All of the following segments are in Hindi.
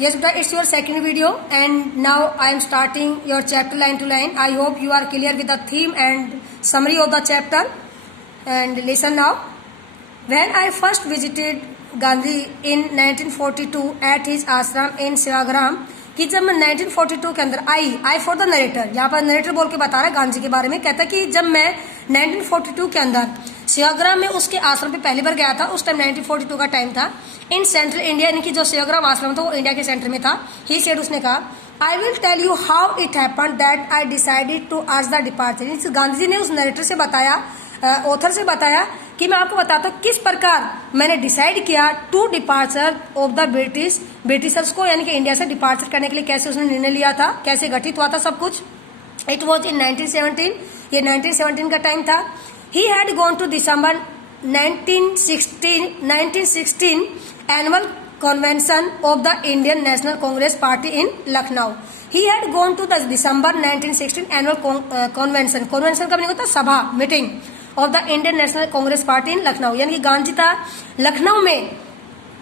Yes, beta, it's your second video, and now I am starting your chapter line to line. I hope you are clear with the theme and summary of the chapter. And listen now. When I first visited Gandhi in 1942 at his ashram in Sevagram, कि जब मैं 1942 के अंदर आई फॉर द नरेटर, यहाँ पर नरेटर बोल के बता रहा है गांधी के बारे में, कहता है कि जब मैं 1942 के अंदर सेवाग्राम में उसके आश्रम पे पहली बार गया था, उस टाइम 1942 का टाइम था, इन सेंट्रल इंडिया, यानी कि जो सेवाग्राम आश्रम था वो इंडिया के सेंटर में था। ही सेड, उसने कहा, I will tell you how it happened that I decided to ask the departure. Gandhi ji ने उस नरेटर से बताया, ऑथर से बताया कि मैं आपको बताता हूँ किस प्रकार मैंने डिसाइड किया to departure of the Britishers को, यानी कि इंडिया से डिपार्चर करने के लिए कैसे उसने निर्णय लिया था, कैसे घटित हुआ था सब कुछ। इट वॉज इन 1917, ये 1917 का टाइम था। He had gone to December 1916 annual convention of the Indian National Congress party in Lucknow. He had gone to the December 1916 annual convention, convention का मतलब होता है सभा, meeting of the Indian National Congress party in Lucknow, यानी कि गांधी था लखनऊ में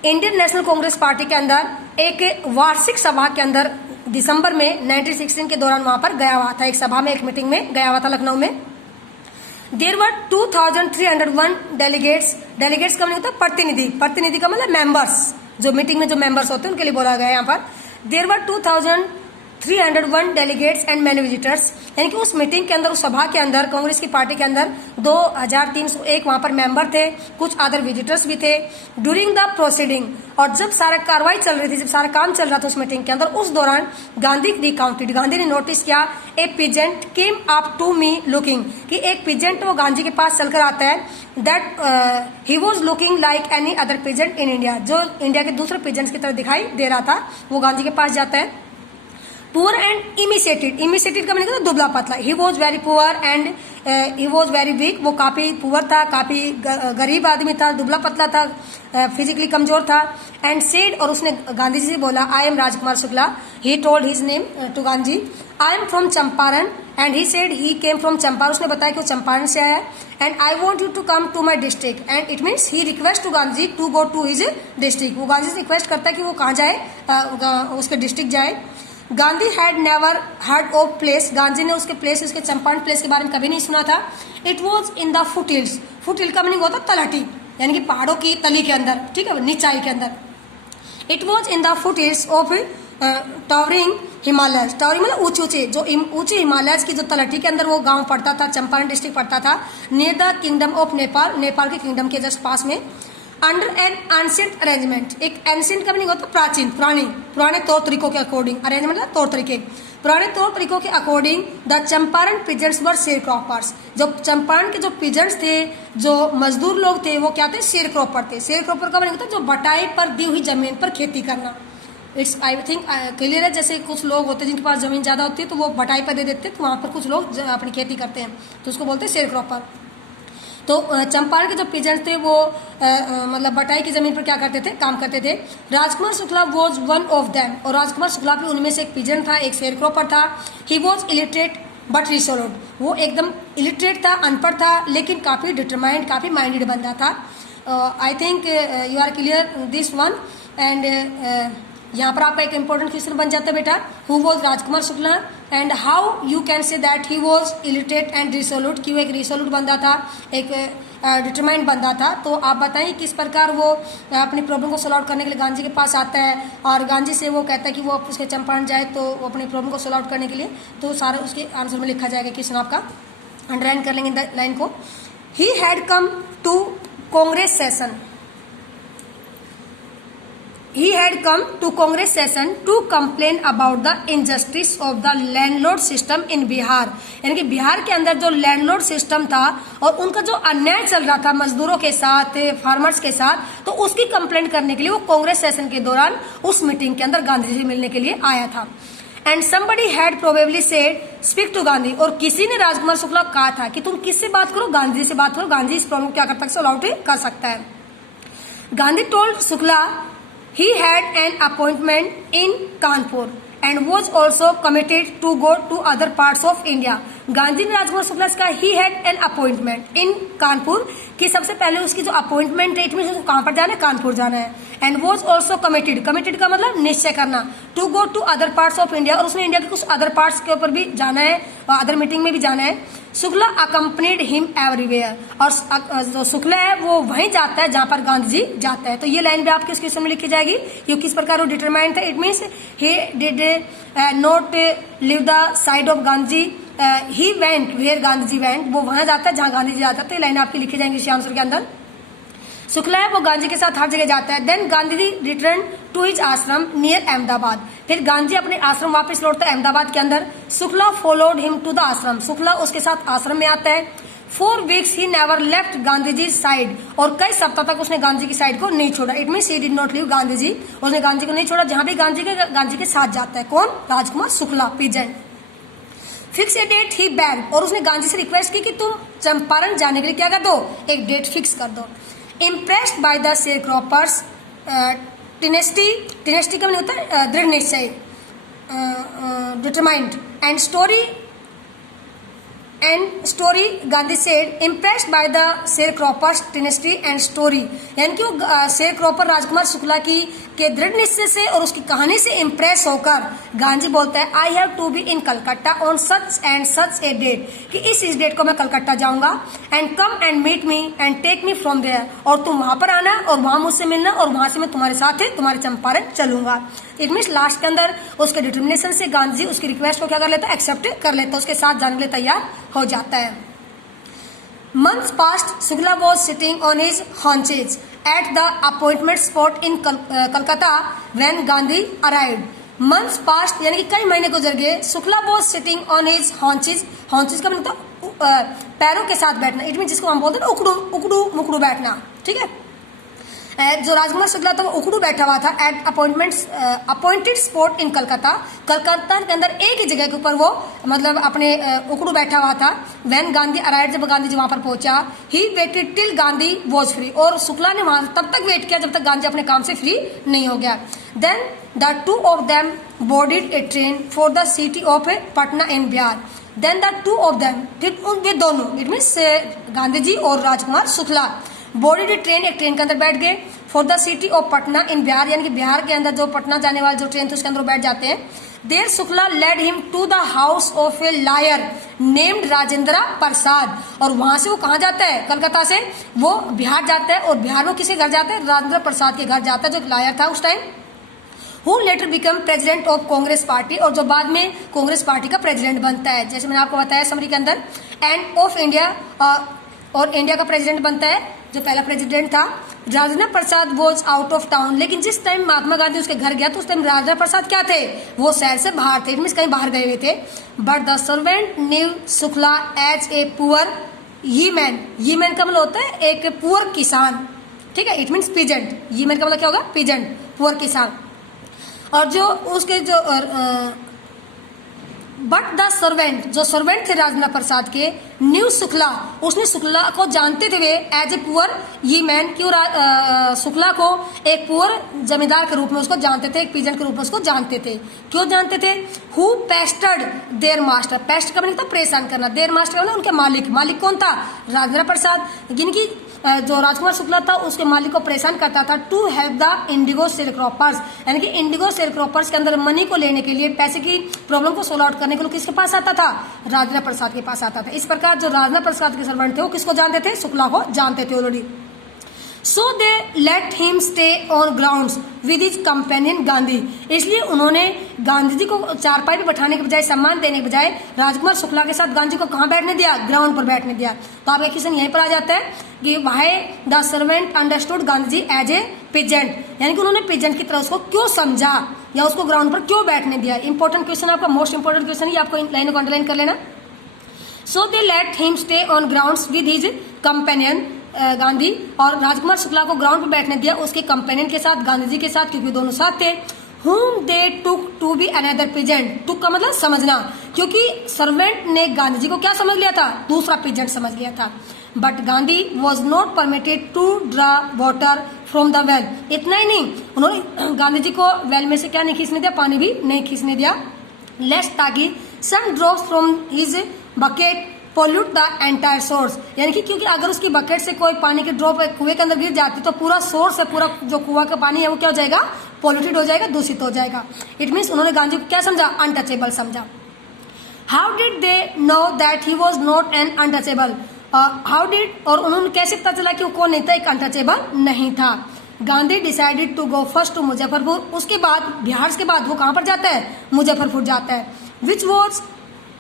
इंडियन नेशनल कांग्रेस पार्टी के अंदर एक वार्षिक सभा के अंदर दिसंबर में 1916 के दौरान वहां पर गया हुआ था, एक सभा में, एक मीटिंग में गया हुआ था लखनऊ में। देयर वर 2301 डेलीगेट्स, डेलीगेट्स का मतलब होता है प्रतिनिधि, प्रतिनिधि का मतलब मेंबर्स, जो मीटिंग में जो मेंबर्स होते हैं उनके लिए बोला गया है यहाँ पर। There were 2301 delegates and many visitors, यानी कि उस मीटिंग के अंदर, उस सभा के अंदर, कांग्रेस की पार्टी के अंदर 2301 वहां पर मेंबर थे, कुछ अदर विजिटर्स भी थे। ड्यूरिंग द प्रोसीडिंग, और जब सारा कार्रवाई चल रही थी, जब सारा काम चल रहा था उस मीटिंग के अंदर, उस दौरान गांधी रिकाउंटेड, गांधी ने नोटिस किया, a peasant came up to me looking, कि एक पिजेंट वो गांधी के पास चलकर आता है, that he was looking like any other peasant in India, जो इंडिया के दूसरे पिजेंट्स की तरह दिखाई दे रहा था, वो गांधी के पास जाता है। पुअर एंड इमिसेटेड, इमिसेटेड का मतलब दुबला पतला, he was very poor and he was very weak, वो काफी पुअर था, काफी गरीब आदमी था, दुबला पतला था, फिजिकली कमजोर था। एंड सेड, और उसने गांधी जी से बोला, I am Rajkumar Shukla, he told his name to Gandhi, I am from Champaran, and he said he came from Champaran, उसने बताया कि वो चंपारण से आया। And I want you to come to my district, and it means he request to Gandhi to go to his district, वो गांधी से रिक्वेस्ट करता है कि वो कहाँ जाए, उसके डिस्ट्रिक्ट जाए। Gandhi had never heard of place, Gandhi ने उसके प्लेस, उसके चंपारण प्लेस के बारे में कभी नहीं सुना था। It was in the foot hills, foot hill का मीनिंग होता है तलहटी, यानी कि पहाड़ों की तली के अंदर, ठीक है, नीचाई के अंदर। It was in the foot hills of towering Himalaya, towering मतलब ऊंचे ऊंचे, जो ऊंचे हिमालय की जो तलहटी के अंदर वो गांव पड़ता था, चंपारण डिस्ट्रिक्ट पड़ता था, near the kingdom of Nepal, Nepal के किंगडम के जस्ट पास में। अंडर एन एंशिएंट अरेंजमेंट, एक एंशिएंट का मीनिंग होता है प्राचीन, पुराने तौर तरीकों के अकॉर्डिंग, अरेंजमेंट मतलब तौर तरीके, पुराने तौर तरीकों के according the Champaran peasants were share croppers, जो चंपारण के जो पिजेंट्स थे, जो मजदूर लोग थे, वो क्या थे, शेयर क्रॉपर थे। शेयर क्रॉपर का मीनिंग होता है जो बटाई पर दी हुई जमीन पर खेती करना। इट्स आई थिंक क्लियर है, जैसे कुछ लोग होते हैं जिनके पास जमीन ज्यादा होती है तो वो बटाई पर दे देते हैं, तो वहां पर कुछ लोग अपनी खेती करते हैं, तो उसको बोलते हैं शेयर क्रॉपर। तो चंपारण के जो पिजेंट्स थे वो मतलब बटाई की जमीन पर क्या करते थे, काम करते थे। Rajkumar Shukla was one of them, और राजकुमार शुक्ला भी उनमें से एक पिजेंट था, एक शेयर क्रॉपर था। ही वॉज इलिटरेट बट रिसोल्यूट, वो एकदम इलिटरेट था, अनपढ़ था, लेकिन काफी डिटरमाइंड, काफी माइंडेड बंदा था। I think you are clear this one. And यहाँ पर आपका एक इंपॉर्टेंट क्वेश्चन बन जाता है बेटा, who was Rajkumar Shukla and how you can say that he was illiterate and resolute, कि वो एक रिसोल्यूट बंदा था, एक डिटरमाइंड बंदा था। तो आप बताइए किस प्रकार वो अपनी प्रॉब्लम को सॉल्व आउट करने के लिए गांधी के पास आता है, और गांधी से वो कहता है कि वो उसके चंपारण जाए तो वो अपनी प्रॉब्लम को सॉल्व आउट करने के लिए, तो सारा उसके आंसर में लिखा जाएगा। क्वेश्चन आपका अंडरलाइन कर लेंगे लाइन को। He had come to Congress session, He had come to Congress session to complain about the injustice of the landlord system in Bihar, यानी कि बिहार के अंदर जो लैंडलॉर्ड सिस्टम था और उनका जो अन्याय चल रहा था मजदूरों के साथ, फार्मर्स के साथ, तो उसकी कंप्लेंट करने के लिए वो कांग्रेस सेशन के दौरान उस मीटिंग के अंदर गांधी जी मिलने के लिए आया था। And somebody had probably said speak to Gandhi, और किसी ने राजकुमार शुक्ला को कहा था कि तुम किससे बात करो, गांधी से बात करो, गांधी इस प्रॉब्लम क्या करता है, सॉल्व आउट कर सकता है। Gandhi told Shukla he had an appointment in Kanpur and was also committed to go to other parts of India. Gandhi ने राजकुमार शुक्ला से कहा ही हैड एन अपॉइंटमेंट इन कानपुर, कि सबसे पहले उसकी जो अपॉइंटमेंट है इट मीन उसको कहाँ पर जाना है, कानपुर जाना है। And was also committed, committed का मतलब निश्चय करना, to go to other parts of India, और उसने इंडिया के कुछ अदर पार्ट्स के ऊपर भी जाना है और अदर मीटिंग में भी जाना है। शुक्ला अकम्पनीड हिम एवरीवेयर, और जो शुक्ला है वो वहीं जाता है जहां पर गांधी जी जाता है। तो ये लाइन भी आपके इस क्वेश्चन में लिखी जाएगी, ये किस प्रकार वो डिटरमाइंड था। It means he did not leave the side of Gandhi, he went where Gandhi ji went, वो वहां जाता है जहां गांधी जी जाता है। तो ये लाइन आपकी लिखी जाएंगी इसी आंसर के अंदर। शुक्ला है वो गांधी के साथ हर जगह जाता है। Then Gandhi ji return to his ashram near Ahmedabad, फिर गांधी अपने आश्रम वापस लौटता है अहमदाबाद के अंदर। Shukla followed him to the ashram, Shukla उसके साथ आश्रम में आता है। 4 weeks ही never left Gandhi ji side, और कई सप्ताह तक उसने गांधी की साइड को नहीं छोड़ा। It means he did not leave Gandhi ji, उसने गांधी को नहीं छोड़ा, जहां भी गांधी के साथ जाता है। कौन? Rajkumar Shukla, peasant. Fix a date he begged, और उसने गांधी से रिक्वेस्ट की कि तुम चंपारण जाने के लिए क्या कर दो, एक डेट फिक्स कर दो। Impressed by the sharecroppers tenacity, tenacity का मतलब होता है दृढ़ निश्चय, determined, and story Gandhi said impressed by the sharecroppers tenacity and story, यानी कि वो शेयरक्रॉपर राजकुमार शुक्ला की के दृढ़ निश्चय से और उसकी कहानी से इम्प्रेस होकर गांधी बोलता है I have to be in Calcutta on such and such a date, कि इस डेट को मैं कलकत्ता जाऊंगा। And come and meet me and take me from there, और तुम वहां पर आना और वहां मुझसे मिलना, और वहां से मैं तुम्हारे साथ है तुम्हारे चंपारण चलूंगा। इट मीन्स लास्ट के अंदर उसके डिटर्मिनेशन से गांधी उसकी रिक्वेस्ट को क्या कर लेता है, एक्सेप्ट कर लेता है, उसके साथ जाने के लिए तैयार हो जाता है। Months passed, Shukla was sitting on his haunches at the appointment spot in Calcutta when Gandhi arrived. Months passed यानी कि कई महीने गुजर गए। Shukla was sitting on his haunches, haunches का मतलब पैरों के साथ बैठना, इट मीन जिसको हम बोलते हैं उकड़ू मुकड़ू बैठना, ठीक है। जो राजकुमार शुक्ला था वो उकड़ू बैठा हुआ था at appointed spot in Calcutta, Calcutta के अंदर एक ही जगह के ऊपर वो मतलब अपने उकड़ू बैठा हुआ था। व्हेन गांधी अराइव्ड, जब गांधी जी वहां पर पहुंचा, he waited till Gandhi was free, और शुक्ला ने वहां तब तक वेट किया जब तक गांधी अपने काम से फ्री नहीं हो गया। Then the two of them boarded a train for the city of Patna in Bihar. Then the two of them, वे दोनों, इट मीन्स गांधी जी और राजकुमार शुक्ला, बोर्डेड ट्रेन, एक ट्रेन के अंदर बैठ गए for the city of Patna in Bihar, यानी कि बिहार के अंदर जो पटना जाने वाली जो ट्रेन थी उसके अंदर बैठ जाते हैं। There Shukla led him to the house of a lawyer named Rajendra Prasad, और वहां से वो कहाँ जाता है, कलकत्ता से वो बिहार जाता है, और बिहार में किसके घर जाता है, राजेंद्र प्रसाद के घर जाता है जो एक लायर था उस time. Who letter become president of Congress party, और जो बाद में कांग्रेस पार्टी का प्रेसिडेंट बनता है, जैसे मैंने आपको बताया समरी के अंदर। एंड ऑफ इंडिया, और इंडिया का प्रेसिडेंट बनता है जो पहला प्रेसिडेंट था। Rajendra Prasad was out of town, लेकिन जिस टाइम महात्मा गांधी उसके घर गया तो उस टाइम राजेंद्र प्रसाद क्या थे, वो शहर से बाहर थे, मीन्स कहीं बाहर गए हुए थे। But the servant knew Shukla as a poor yeoman, yeoman का मतलब होता है एक पुअर किसान, ठीक है, it means peasant. Yeoman का मतलब क्या होगा, पीजेंट, पुअर किसान। और जो उसके जो बट द सर्वेंट, जो सर्वेंट थे राजेंद्र प्रसाद के, न्यू शुक्ला, उसने शुक्ला को जानते थे वे एज ए पुअर ये मैन, क्यों शुक्ला को एक पुअर जमींदार के रूप में उसको जानते थे, एक पीजेंट के रूप में उसको जानते थे। क्यों जानते थे, हु पेस्टर्ड देयर मास्टर, पेस्ट का मतलब परेशान करना, देयर मास्टर का उनके मालिक, मालिक कौन था, राजेंद्र प्रसाद, जिनकी जो राजकुमार शुक्ला था उसके मालिक को परेशान करता था। टू हैव द इंडिगो शेयरक्रॉपर्स, यानी कि इंडिगो शेयरक्रॉपर्स के अंदर मनी को लेने के लिए, पैसे की प्रॉब्लम को सोल्व आउट करने के लिए किसके पास आता था, राजेंद्र प्रसाद के पास आता था। इस प्रकार जो राजेंद्र प्रसाद के सर्वेंट थे वो किसको जानते थे, शुक्ला को जानते थे already. So they let him stay on grounds with his companion Gandhi, इसलिए उन्होंने गांधी जी को चारपाई पे बैठाने के बजाय, सम्मान देने के बजाय राजकुमार शुक्ला के साथ गांधी को कहाँ बैठने दिया, ग्राउंड पर बैठने दिया। तो आपका क्वेश्चन यहीं पर आ जाता है कि why the servant understood Gandhi ji as a peasant, यानी कि उन्होंने पीजेंट की तरह उसको क्यों समझा या उसको ग्राउंड पर क्यों बैठने दिया। इंपॉर्टेंट क्वेश्चन, आपका मोस्ट इंपॉर्टेंट क्वेश्चन, ये आपको लाइन को अंडरलाइन कर लेना। So they let him stay on grounds with his companion Gandhi, और राजकुमार शुक्ला को ग्राउंड पर बैठने दिया उसके कंपेनियन के साथ, गांधी जी के साथ, क्योंकि दोनों साथ थे। whom they took to be another peasant, took का मतलब समझना, क्योंकि सर्वेंट ने गांधी जी को क्या समझ लिया था, दूसरा पीजेंट समझ लिया था। But Gandhi was not permitted to draw water from the well, इतना ही नहीं, उन्होंने गांधी जी को वेल में से क्या नहीं खींचने दिया, पानी भी नहीं खींचने दिया। लेस ताकि some drops from his bucket pollute the entire source, यानी कि क्योंकि अगर उसकी बकेट से कोई पानी की ड्रॉप कुएं के अंदर गिर जाती तो पूरा सोर्स है, पूरा जो कुआं का पानी है वो क्या हो जाएगा, पोल्यूटेड हो जाएगा, दूषित हो जाएगा। इट मीन्स उन्होंने गांधी को क्या समझा, अनटचेबल समझा। How did they know that he was not an untouchable, how did, और उन्होंने कैसे पता चला कि वो कौन नहीं था, एक अनटचेबल नहीं था। Gandhi decided to go first to Muzaffarpur, उसके बाद बिहार के बाद वो कहां पर जाता है, मुजफ्फरपुर जाता है। Which was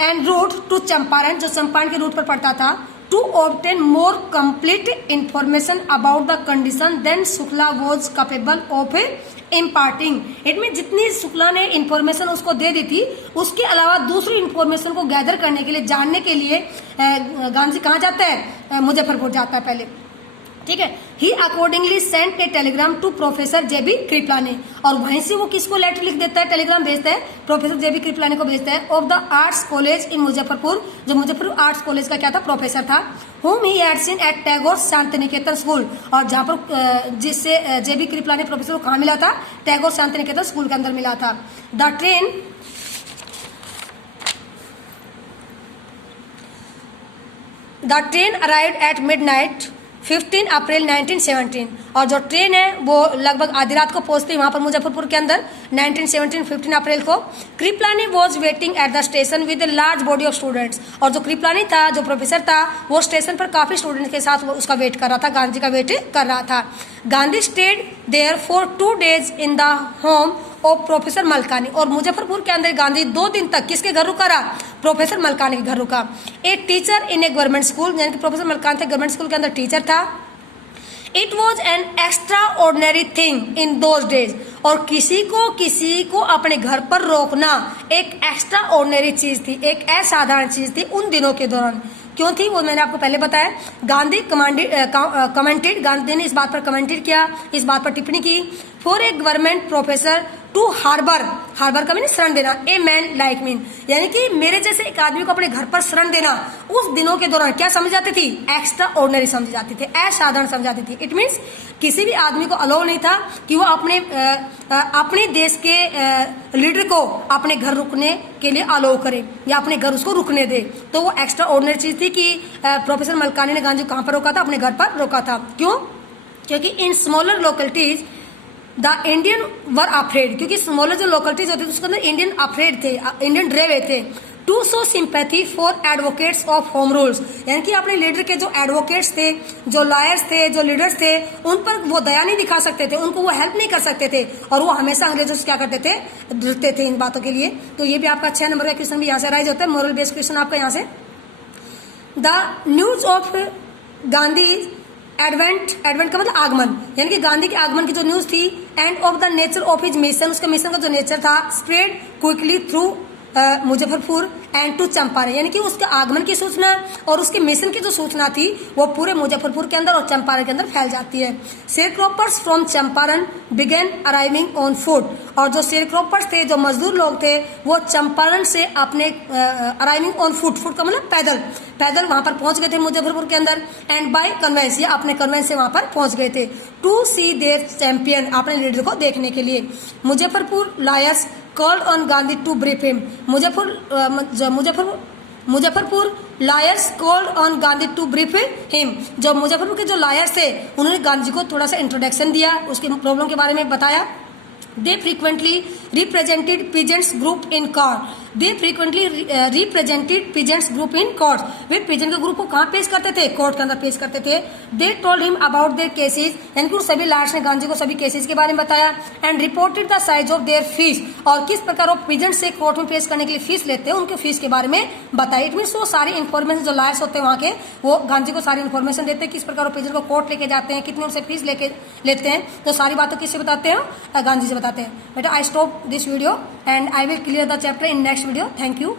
en route to Champaran, जो चंपारण के रूट पर पड़ता था। To obtain more complete information about the condition then Shukla was capable of imparting. It mean जितनी शुक्ला ने इंफॉर्मेशन उसको दे दी थी, उसके अलावा दूसरी इंफॉर्मेशन को गैदर करने के लिए, जानने के लिए गांधी कहाँ जाता है, मुजफ्फरपुर जाता है पहले, ठीक है। He accordingly sent a telegram to professor JB Kripalani, और वहीं से वो किसको लेटर लिख देता है, टेलीग्राम भेजता है, प्रोफेसर जेबी कृपलानी को भेजता है। Of the arts college in Muzaffarpur, जो मुजफ्फरपुर आर्ट्स कॉलेज का क्या था, प्रोफेसर था। whom he had seen at Tagore Shantiniketan school, और जहाँ पर जिससे जेबी कृपलानी प्रोफेसर को कहाँ मिला था, टैगोर शांतिनिकेतन स्कूल के अंदर मिला था। The train arrived at midnight 15 अप्रैल 1917, और जो ट्रेन है वो लगभग आधी रात को पहुंचती है वहां पर मुजफ्फरपुर के अंदर 1917 15 अप्रैल को। Kripalani was waiting at the station with a large body of students, और जो कृपलानी था, जो प्रोफेसर था, वो स्टेशन पर काफी स्टूडेंट्स के साथ उसका वेट कर रहा था, गांधी का वेट कर रहा था। Gandhi stayed there for 2 days in the home of professor Malkani, और मुजफ्फरपुर के अंदर गांधी 2 दिन तक किसके घर रुका रहा, प्रोफेसर मलकानी के घर रुका। A teacher in A government school, यानी कि प्रोफेसर मलकानी थे, गवर्नमेंट स्कूल के अंदर टीचर था। It was an extra ordinary thing in those days, और किसी को अपने घर पर रोकना एक एक्स्ट्रा ऑर्डिनरी चीज थी, एक असाधारण चीज थी उन दिनों के दौरान। क्यों थी वो मैंने आपको पहले बताया। गांधी कमेंटेड, गांधी ने इस बात पर कमेंटेड किया, इस बात पर टिप्पणी की। For a government professor to harbour का मीन शरण देना, ए मैन लाइक मीन, यानी कि मेरे जैसे एक आदमी को अपने घर पर शरण देना उस दिनों के दौरान क्या समझ जाती थी, एक्स्ट्रा ऑर्डिनरी समझ जाती थी, असाधारण समझ जाती थी। इट मीन्स किसी भी आदमी को अलाउ नहीं था कि वो अपने देश के लीडर को अपने घर रुकने के लिए अलाउ करे या अपने घर उसको रुकने दे। तो वो एक्स्ट्रा ऑर्डिनरी चीज थी कि प्रोफेसर मलकानी ने गांधी को कहां पर रोका था, अपने घर पर रोका था। क्यों? क्योंकि in smaller localities the Indian were afraid, क्योंकि स्मॉलर जो लोकेलिटीज होती थी उसके अंदर इंडियन अफ्रेड थे, इंडियन डरे हुए थे। To show sympathy for advocates of home rules, यानी कि अपने लीडर के जो एडवोकेट्स थे, जो लॉयर्स थे, जो लीडर्स थे, उन पर वो दया नहीं दिखा सकते थे, उनको वो हेल्प नहीं कर सकते थे, और वो हमेशा अंग्रेजों से क्या करते थे, डरते थे इन बातों के लिए। तो ये भी आपका 6 नंबर का क्वेश्चन भी यहाँ से राइज होता है, मोरल बेस्ड क्वेश्चन आपका यहाँ से। The news of Gandhi advent का मतलब आगमन, यानी कि गांधी के आगमन की जो न्यूज थी, and of the nature of his mission, उसके मिशन का जो नेचर था, spread quickly through Muzaffarpur and to Champaran, यानी कि उसके आगमन की सूचना और उसके मिशन की जो सूचना थी वो पूरे मुजफ्फरपुर के अंदर और चंपारण के अंदर फैल जाती है। Sharecroppers from Champaran began arriving on foot, और जो शेयरक्रॉपर्स थे, जो मजदूर लोग थे, वो चंपारण से अपने अराइविंग ऑन फुट का मतलब पैदल वहां पर पहुंच गए थे मुजफ्फरपुर के अंदर। एंड बाय कन्वेंस, या अपने कन्वेंस से वहां पर पहुंच गए थे। टू सी देयर चैंपियन, अपने लीडर को देखने के लिए। Muzaffarpur lawyers called on Gandhi to brief him, Muzaffarpur lawyers called on Gandhi to brief him, जो मुजफ्फरपुर के जो लायर्स थे उन्होंने गांधी को थोड़ा सा इंट्रोडक्शन दिया, उसकी प्रॉब्लम के बारे में बताया। They frequently represented peasants group in court. They frequently represented peasants group in court. Way peasant के ग्रुप को कहाँ पेश करते थे, कोर्ट के अंदर पेश करते थे। They told him about their cases, यानी कि सभी लार्ड्स ने गांधी को सभी केसेस के बारे में बताया। And reported the size of their fees, और किस प्रकार वो peasant से कोर्ट में पेश करने के लिए फीस लेते हैं, उनके फीस के बारे में बताया। इट मीन्स वो सारी इन्फॉर्मेशन जो लायर्स होते हैं वहाँ के, वो गांधी को सारी इन्फॉर्मेशन देते हैं, किस प्रकार वो peasant को कोर्ट लेके जाते हैं, कितनी उनसे फीस लेते हैं, तो सारी बातें किससे बताते हैं, गांधी से बताते हैं। बेटा I stop this video and I will clear the chapter in next video. Thank you.